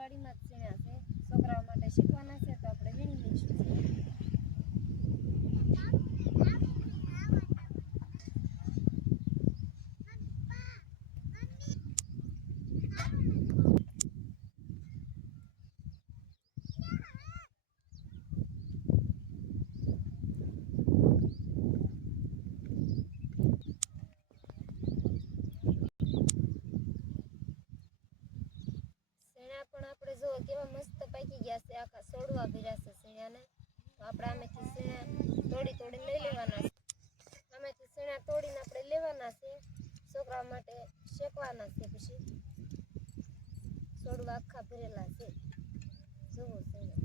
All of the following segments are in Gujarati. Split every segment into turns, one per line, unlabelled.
વાડીમાં જ સીણ્યા છે. છોકરાઓ માટે શીખવાના છે તો આપણે વીણી લઈશું શેણા પણ આપણે મસ્ત પાકી ગયા છે, આખા સોડવા ભર્યા છે શેણાને તો આપણે આમેથી શેણા તોડી તોડી લઈ લેવાના છે. આમેથી સીણા તોડીને આપણે લેવાના છે. છોકરા માટે શેકવાના છે પછી. સોડવા આખા ભરેલા છે જુઓ શેણા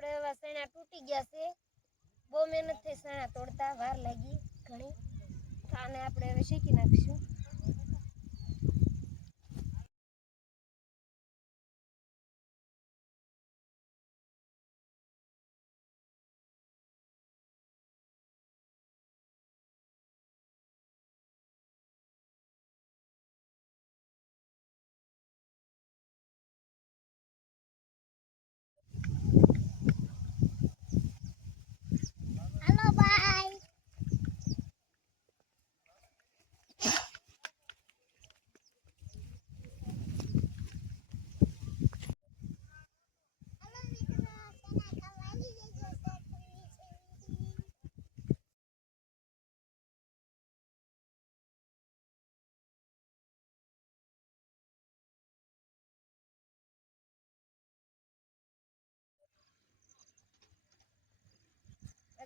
આપણે એવા સણા તૂટી ગયા છે. બહુ મહેનત થઈ સણા તોડતા વાર લાગી ઘણી. આને આપણે હવે શેકી નાખીશું.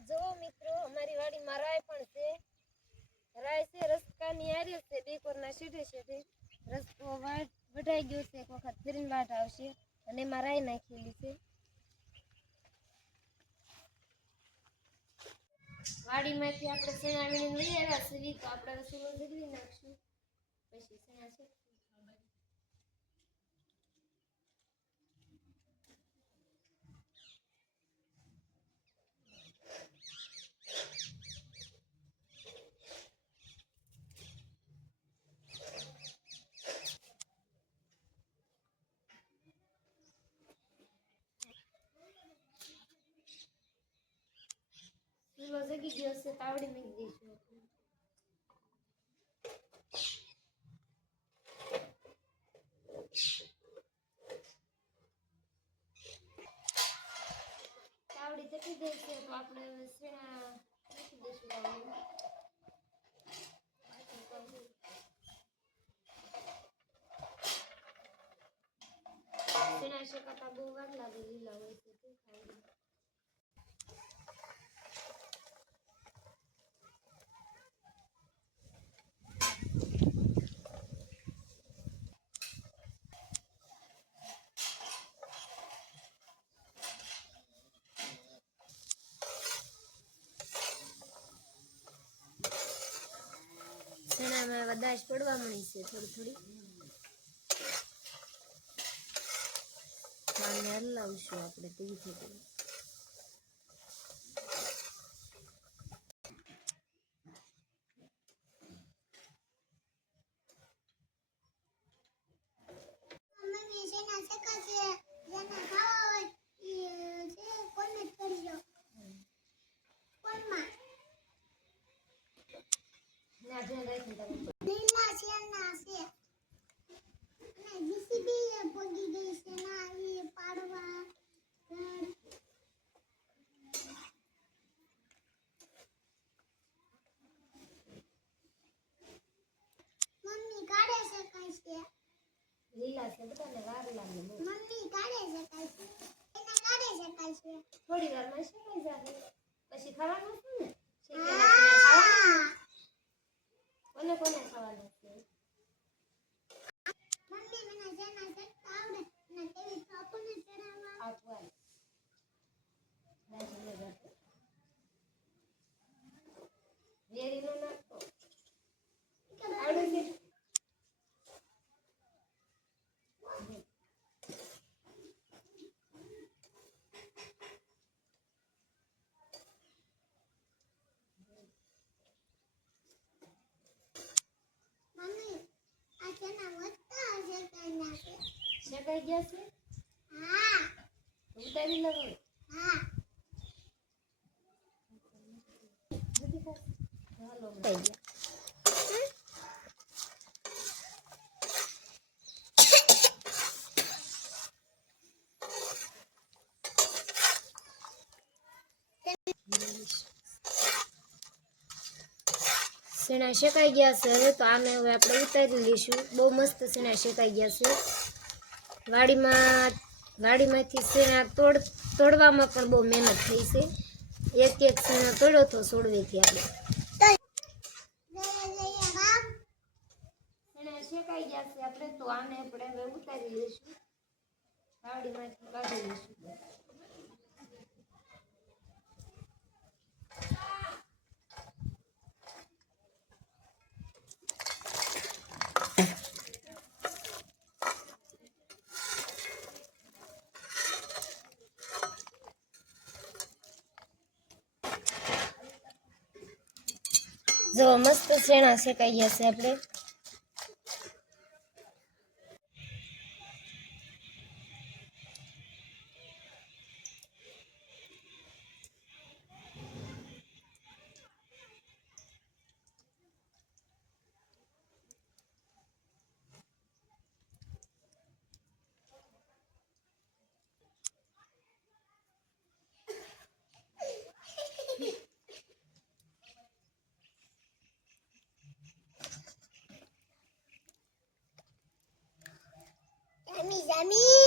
જુઓ મિત્રો, અમારી વાડીમાં રાય પણ છે. રાય છે, રસકાની આરે છે બે કોરના શેઠે શેઠે રસ્તો વાટ વઢાઈ ગયો છે, એક વખત ફરીને વાટ આવશે. અને એમાં રાય નાખેલી છે. વાડીમાંથી આપણે ચણા વીણીને લઈ આવ્યા છીએ તો આપણે રસોડું બદલી નાખશું. પછી ચણા છે. ચૂલો જગી ગયો છે તાવડી મૂકી દઈશું આપણે. તાવડી તકી ગઈ છે તો આપણે હવે શેણા નાખી દઈશું તાવડીમાં. શેણા શેકાતા બહુ વાર લાગે લીલા હોય છે તે ખાવાનું. દાશ પડવા મળી છે થોડી થોડી. હલાવશું આપણે તેવી થઈ
મમ્મી છે ના સકા છે જેને ખાવા હોય ઈ છે
લીલા છે બધાને વાર લાગે બહુ
મમ્મી કાઢે છે કાઢે છે
થોડી વારમાં શેકાઈ જાય પછી ખાવાનું?
શેકાઈ
ગયા છે?
હા.
ઉતારી લો
હા.
શેણા શેકાઈ ગયા છે હવે તો આને હવે આપણે ઉતારી લઈશું. બહુ મસ્ત શેણા શેકાઈ ગયા છે. વાડીમાં વાડીમાંથી શેણા તોડ તોડવામાં પણ બહુ મહેનત થઈ છે. એક એક શેણા તોડ્યો હતો સોડવેથી આપણે. શેકાઈ ગયા છે આપણે તો આને આપણે હવે ઉતારી લઈશું. વાડીમાંથી કાઢી લઈશું. જો મસ્ત શેણા શેકાઈ ગયા છે આપણે.
Demi.